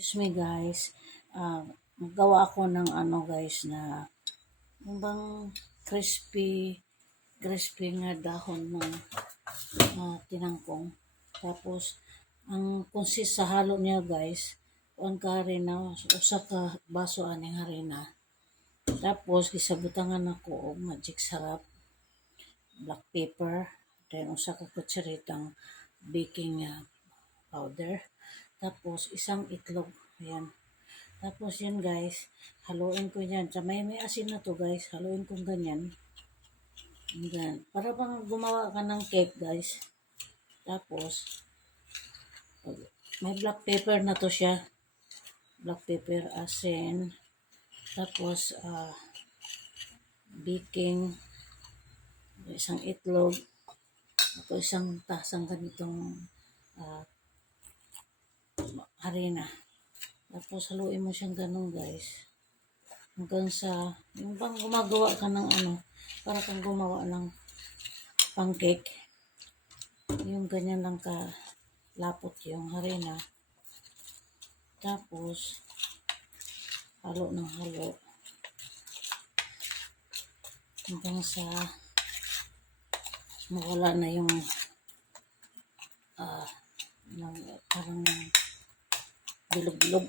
Excuse me guys, magawa ako ng ano guys na yung bang crispy nga dahon ng tinangkong. Tapos, ang consist sa halo niya guys, kuan ka harina, usa ka baso aning harina. Tapos, gisabutangan ako og magic sarap, black pepper, then usa ka kutsaritang baking powder. Tapos, isang itlog. Ayan. Tapos, yan guys, haluin ko yan. Sa may asin na to guys, haluin ko ganyan. Ganyan. Para bang gumawa ka ng cake guys. Tapos, may black pepper na to siya. Black pepper, asin. Tapos, baking. Isang itlog. Tapos, isang tasang ganitong harina. Tapos, haluin mo siyang ganun guys. Hanggang sa, yung bang gumagawa ka ng ano, para kang gumawa ng pancake. Yung ganyan lang ka lapot yung harina. Tapos, halo ng halo. Hanggang sa mawala na yung parang bilog-bilog.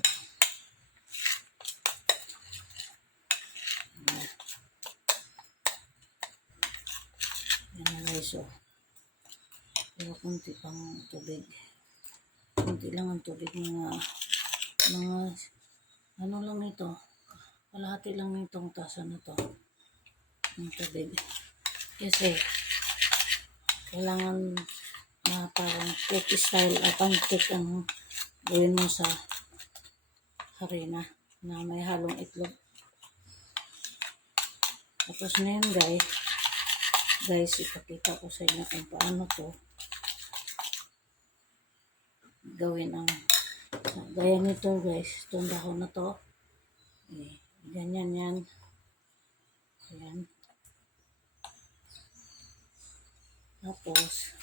Yan na guys, oh. Pero kunti pang tubig. Kunti lang ang tubig, mga ano lang nito. Kalahati lang nitong tasa na to ng tubig. Kasi kailangan parang cake style at pancake ang gawin mo sa harina na may halong itlog. Tapos na yun guys, ipakita ko sa inyo kung paano to gawin ang gaya nito guys, itong dahon na to. Ganyan yan. Ayan. Tapos,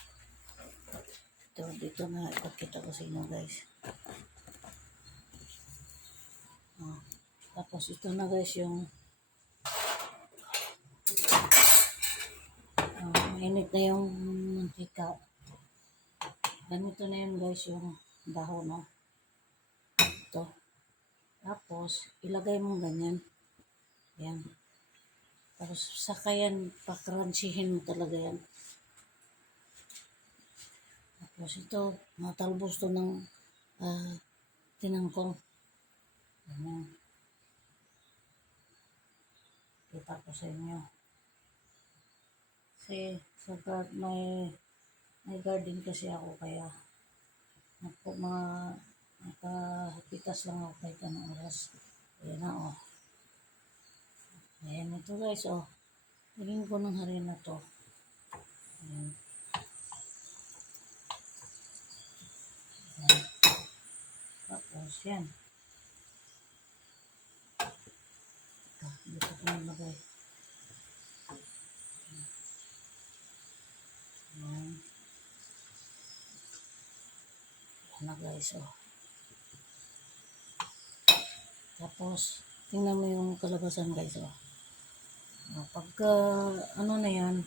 dito na ipakita ko sa inyo guys. Tapos ito na guys yung mainit na yung mantika. Ganito na yun guys yung dahon, no? Ito. Tapos, ilagay mo ganyan. Ayan. Tapos, saka yan, pakransihin mo talaga yan. Tapos, ito, matalbos to ng tinangkong. Ayan. Kita ko sa inyo. Kasi, may garden kasi ako, kaya nakapitas lang ako kahit anong oras. Ayan na, oh. Ayan ito guys, oh. Lagyan ko ng harina to. Ayan. Ayan. Tapos, yan. Dito ko nalagay. Ayan. Ayan na guys, oh. Tapos, tingnan mo yung kalabasan guys, oh. Pagka, ano na yan,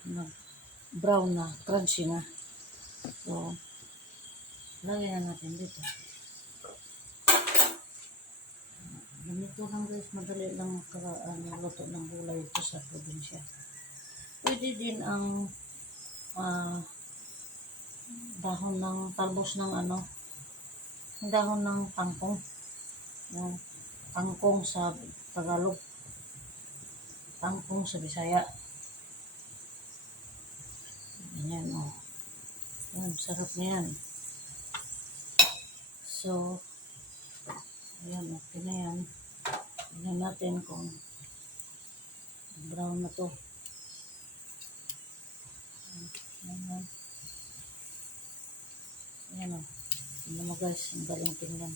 brown na, crunchy na. So, lagyan natin dito. Ganito lang guys, madali lang luto ng gulay ito sa probinsya. Pwede din ang dahon ng talbos ng dahon ng kangkong. Yung kangkong sa Tagalog. Kangkong sa Bisaya. Ganyan, oh. Yan, sarap na yan. So, ayan, okay na yan. Tignan natin kung brown na to. Ayan. Ayan, oh. Tignan mo guys, ang galing tingnan.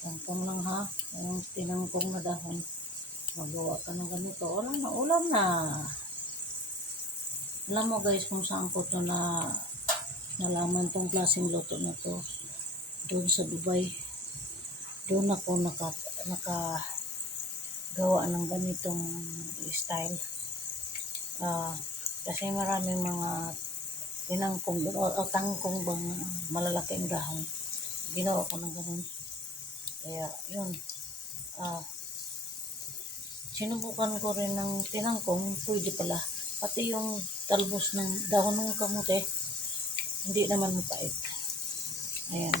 Kangkong lang ha. Yung tinangkong na dahon. Magawa ka ng ganito. Wala na, ulam na. Alam mo guys kung saan ko to nalaman tong klaseng luto na to. doon sa Dubai. Doon ako nakagawa ng ganitong style. Kasi maraming mga tinangkong o tangkong bang malalaking dahon. Ginawa ko ng ganun. Kaya yun. Sinubukan ko rin ng tinangkong, pwede pala. Pati yung talbos ng dahon ng kamote, hindi naman mapait. Ayan.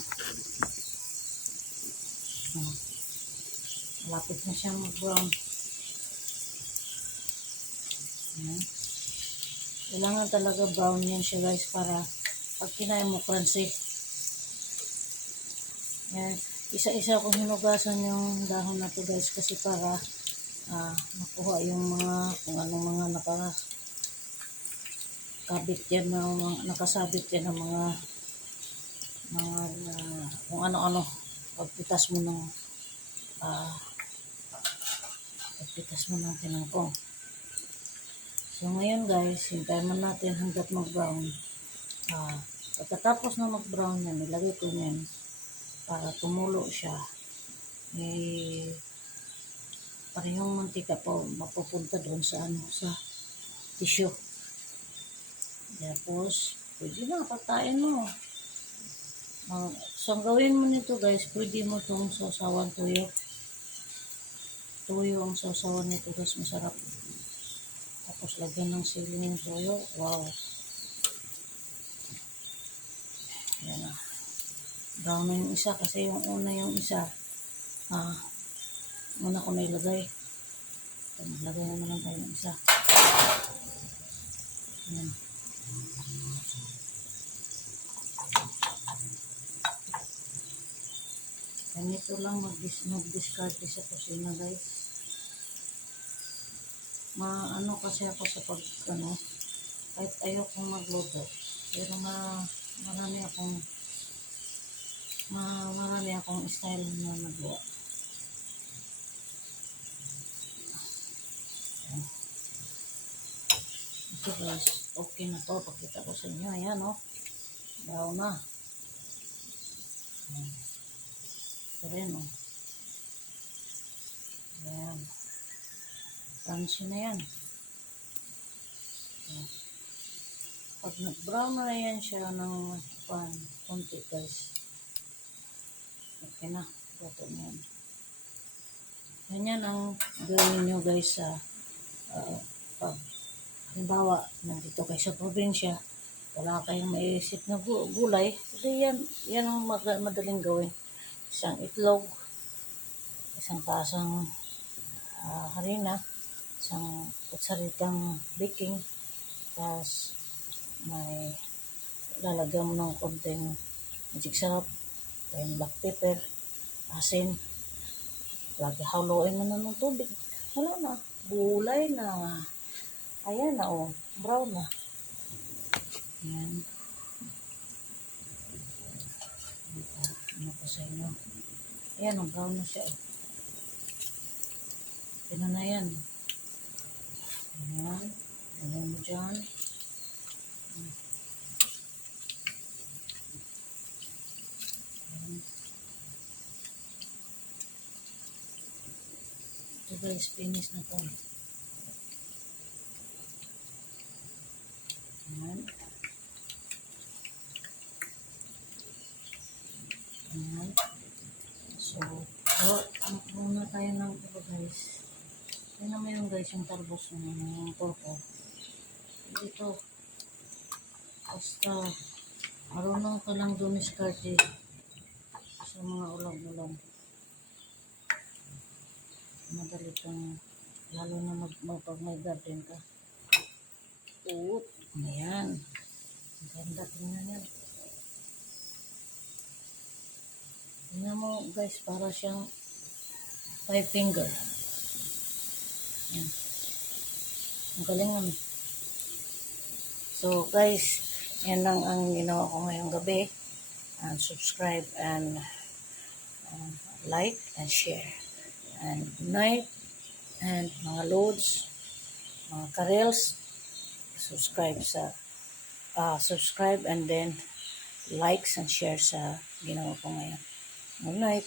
Malapit na siyang mag-brown. Ayan. Kailangan talaga brown yan siya guys para pag kinain mo crunchy. Ayan. Isa-isa kong hinugasan yung dahon na to guys kasi para makuha yung mga kung anong mga nakakabit yan ng mga nakasabit yan ng mga kung ano-ano pagpitas mo ng tinangkong. So ngayon guys, hintayin mo natin hanggat mag-brown. Pagkatapos na mag-brown yan, nilagay ko yan para tumulo siya. Parehong mantika po mapupunta doon sa tissue. Tapos, pwede na, patayin mo. So, ang gawin mo nito guys, pwede mo itong sausawan tuyo. Tuyo ang sausawan nito guys, masarap. Tapos, lagyan ng siling tuyo. Wow. Yan na. Brown na yung isa kasi yung una yung isa. Una ko na ilagay. Maglagay naman tayo ng isa. Yan. Ganito lang mag-discard sa kusina guys. Ano kasi ako sa kahit ayokong magluto. Pero marami akong style na nagawa. Ito guys, okay na to. Pakita ko sa inyo. Ayan o. Brown na. Ito rin o. Ayan. Crunchy na yan. Pag nag-brown na yan siya ng konti guys. Okay na. Luto na yan. Ganyan ang gawin nyo guys sa halimbawa, nandito kayo sa probinsya, wala kayong maiisip na gulay, kasi yan ang madaling gawin. Isang itlog, isang tasang harina, isang kutsaritang baking, tapos may lalagyan mo ng konting magic syrup, black pepper, asin, lagi haluin mo na ng tubig. Wala na, gulay na. Ayan na brown na. Ayan. Ano ko sa inyo. Ayan brown na siya. Pino na yan. Ayan. Ayan mo dyan. Ayan. Ito guys, finish na to. Ayan. Ayan. So, muna tayo ng ito guys. Yan naman yung guys, yung talbos ng purple. Dito, basta marunong ka lang dumiskarte sa mga ulam-ulam. Madali kang, lalo na pag may garden ka. Ayan. Ang ganda, tingnan yan. Tingnan mo guys, para siyang 5 finger. Ayan. Ang galing ano. So guys, yan lang ang ginawa ko ngayong gabi. And subscribe and like and share. And good night. And mga loads, mga karels, subscribe and then likes and share sa ginawa ko ngayon. Alright.